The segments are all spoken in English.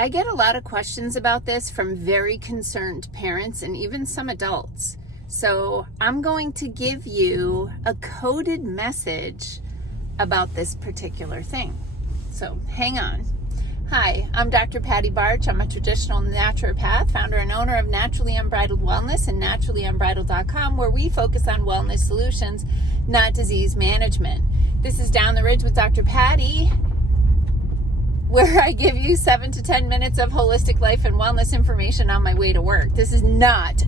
I get a lot of questions about this from very concerned parents and even some adults. So I'm going to give you a coded message about this particular thing. So hang on. Hi, I'm Dr. Patty Barch. I'm a traditional naturopath, founder and owner of Naturally Unbridled Wellness and naturallyunbridled.com, where we focus on wellness solutions, not disease management. This is Down the Ridge with Dr. Patty, where I give you 7 to 10 minutes of holistic life and wellness information on my way to work. This is not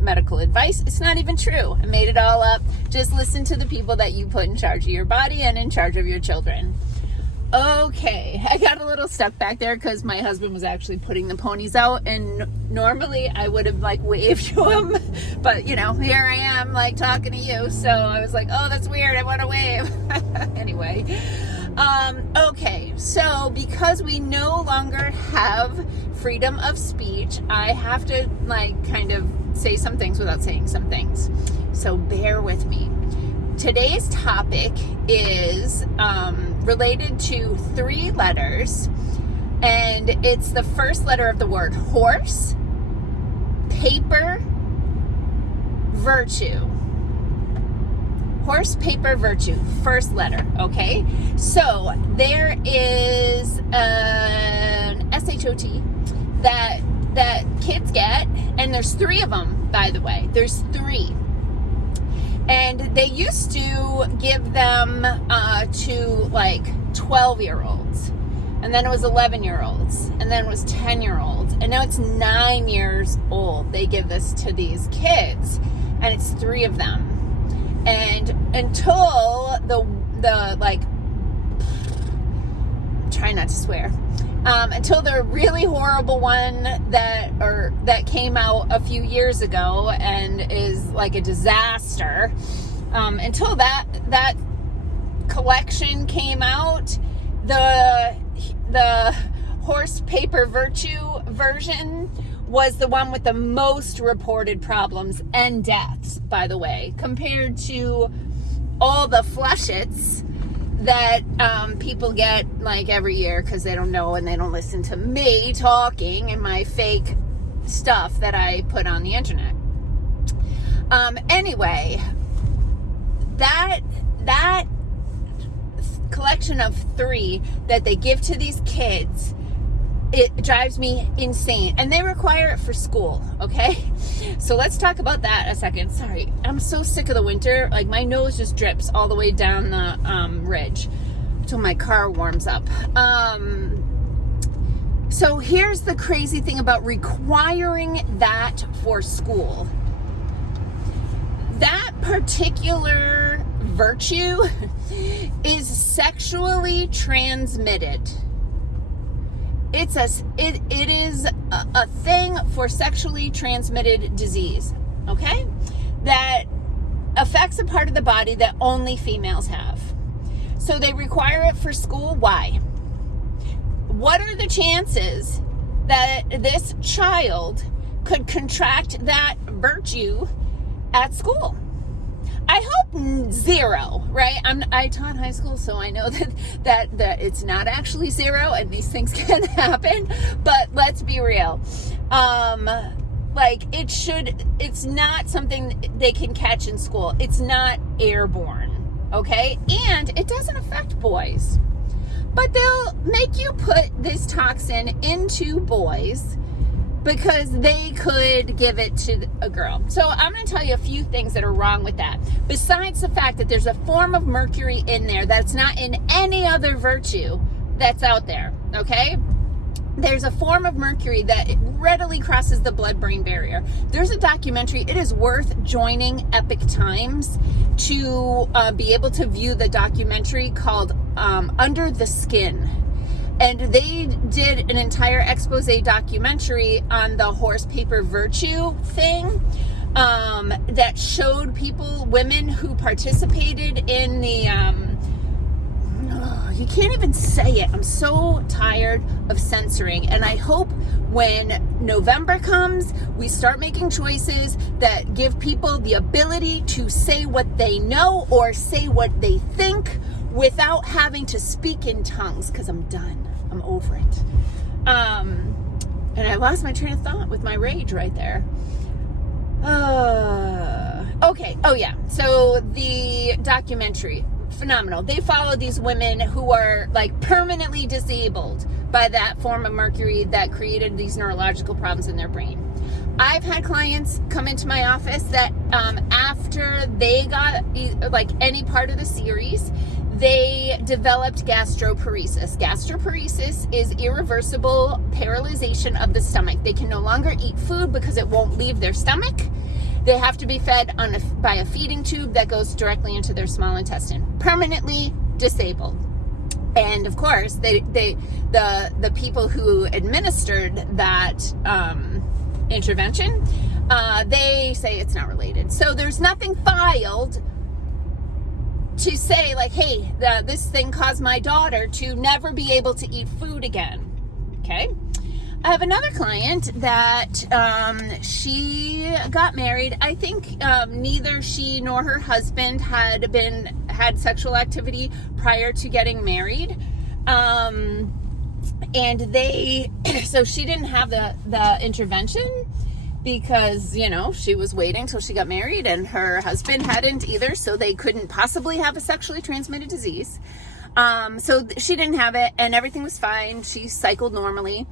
medical advice. It's not even true. I made it all up. Just listen to the people that you put in charge of your body and in charge of your children. Okay, I got a little stuck back there because my husband was actually putting the ponies out, and normally I would have waved to him, but here I am talking to you, so I was like, oh, that's weird, I want to wave. Anyway, okay, so because we no longer have freedom of speech, I have to kind of say some things without saying some things, so bear with me. Today's topic is related to 3 letters, and it's the first letter of the word horse, paper, virtue. Horse, paper, virtue, first letter, okay? So there is an SHOT that kids get, and there's 3 of them, by the way. There's 3. And they used to give them to 12-year-olds. And then it was 11-year-olds. And then it was 10-year-olds. And now it's 9 years old. They give this to these kids. And it's 3 of them. And until try not to swear. Until the really horrible one that came out a few years ago and is like a disaster. Until that collection came out, the horse paper virtue version was the one with the most reported problems and deaths, by the way, compared to all the fleshets that people get every year because they don't know and they don't listen to me talking and my fake stuff that I put on the internet. Anyway, that collection of 3 that they give to these kids, it drives me insane, and they require it for school. Okay, so let's talk about that a second. Sorry, I'm so sick of the winter. My nose just drips all the way down the ridge until my car warms up. So here's the crazy thing about requiring that for school. That particular virtue is sexually transmitted. It is a thing for sexually transmitted disease, okay? That affects a part of the body that only females have. So they require it for school. Why? What are the chances that this child could contract that virtue at school? I hope 0, right? I taught high school, so I know that it's not actually 0, and these things can happen. But let's be real. It's not something they can catch in school. It's not airborne, okay? And it doesn't affect boys. But they'll make you put this toxin into boys because they could give it to a girl. So I'm going to tell you a few things that are wrong with that. Besides the fact that there's a form of mercury in there that's not in any other virtue that's out there, okay? There's a form of mercury that it readily crosses the blood-brain barrier. There's a documentary. It is worth joining Epic Times to be able to view the documentary called Under the Skin. And they did an entire expose documentary on the horse paper virtue thing that showed women who participated in the, you can't even say it. I'm so tired of censoring. And I hope when November comes, we start making choices that give people the ability to say what they know or say what they think without having to speak in tongues, because I'm done. I'm over it. And I lost my train of thought with my rage right there. Okay. Oh yeah. So the documentary, phenomenal. They follow these women who are like permanently disabled by that form of mercury that created these neurological problems in their brain. I've had clients come into my office that after they got like any part of the series, they developed gastroparesis. Gastroparesis is irreversible paralyzation of the stomach. They can no longer eat food because it won't leave their stomach. They have to be fed by a feeding tube that goes directly into their small intestine. Permanently disabled. And of course, the people who administered that intervention, they say it's not related. So there's nothing filed to say like, hey, this thing caused my daughter to never be able to eat food again. Okay. I have another client that she got married. I think neither she nor her husband had sexual activity prior to getting married. And so she didn't have the intervention because, you know, she was waiting till she got married and her husband hadn't either, so they couldn't possibly have a sexually transmitted disease. So she didn't have it and everything was fine. She cycled normally.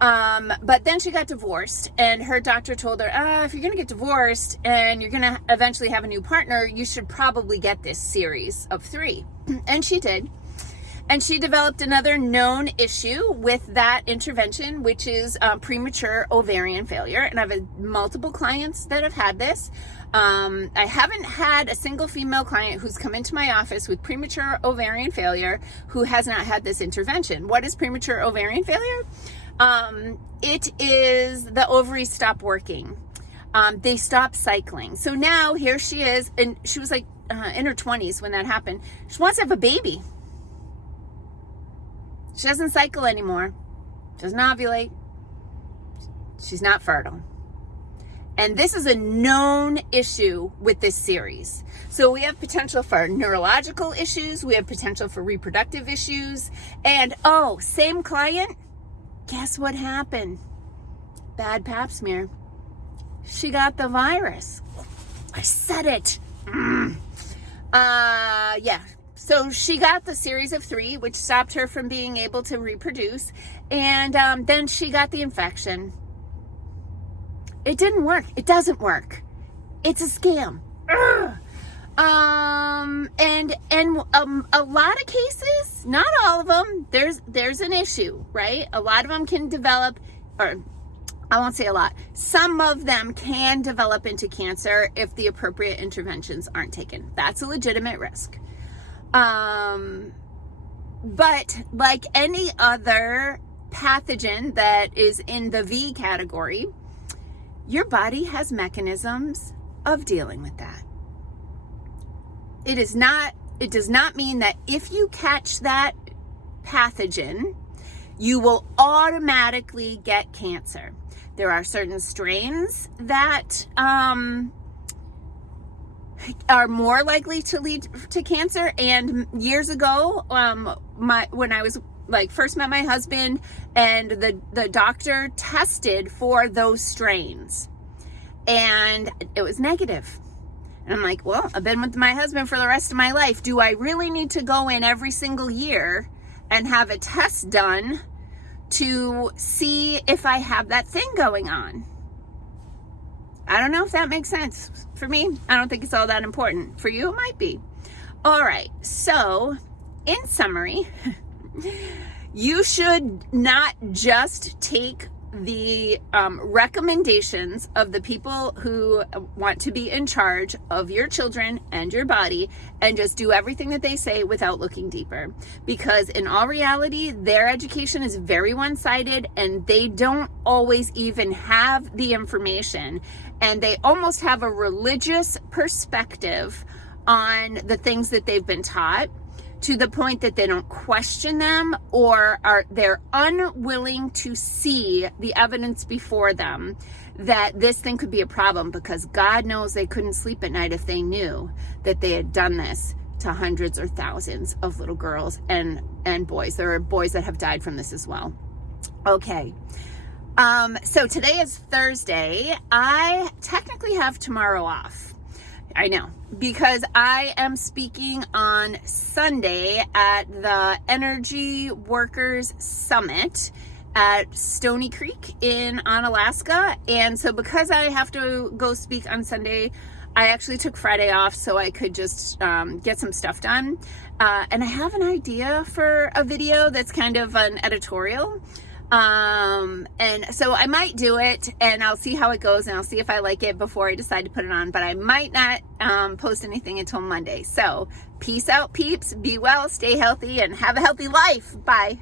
But then she got divorced and her doctor told her, if you're going to get divorced and you're going to eventually have a new partner, you should probably get this series of 3. And she did. And she developed another known issue with that intervention, which is premature ovarian failure. And I've had multiple clients that have had this. I haven't had a single female client who's come into my office with premature ovarian failure who has not had this intervention. What is premature ovarian failure? It is the ovaries stop working. They stop cycling. So now here she is, and she was like in her 20s when that happened. She wants to have a baby. She doesn't cycle anymore. Doesn't ovulate. She's not fertile. And this is a known issue with this series. So we have potential for neurological issues. We have potential for reproductive issues. And same client. Guess what happened? Bad pap smear. She got the virus. I said it. Yeah. So she got the series of 3, which stopped her from being able to reproduce. And then she got the infection. It didn't work. It doesn't work. It's a scam. And a lot of cases, not all of them, there's an issue, right? A lot of them can develop, or I won't say a lot, some of them can develop into cancer if the appropriate interventions aren't taken. That's a legitimate risk. But like any other pathogen that is in the V category, your body has mechanisms of dealing with that. It does not mean that if you catch that pathogen, you will automatically get cancer. There are certain strains that are more likely to lead to cancer. And years ago, when I was first met my husband, and the doctor tested for those strains, and it was negative. And I'm like, well, I've been with my husband for the rest of my life. Do I really need to go in every single year and have a test done to see if I have that thing going on? I don't know if that makes sense. For me, I don't think it's all that important. For you, it might be. All right. So, in summary, you should not just take the recommendations of the people who want to be in charge of your children and your body and just do everything that they say without looking deeper. Because in all reality, their education is very one-sided and they don't always even have the information. And they almost have a religious perspective on the things that they've been taught, to the point that they don't question them, or they're unwilling to see the evidence before them that this thing could be a problem, because God knows they couldn't sleep at night if they knew that they had done this to hundreds or thousands of little girls and boys. There are boys that have died from this as well. Okay. So today is Thursday. I technically have tomorrow off. I know, because I am speaking on Sunday at the Energy Workers Summit at Stony Creek in Alaska. And so because I have to go speak on Sunday, I actually took Friday off so I could just get some stuff done. And I have an idea for a video that's kind of an editorial. And so I might do it, and I'll see how it goes, and I'll see if I like it before I decide to put it on, but I might not post anything until Monday. So peace out, peeps. Be well, stay healthy, and have a healthy life. Bye.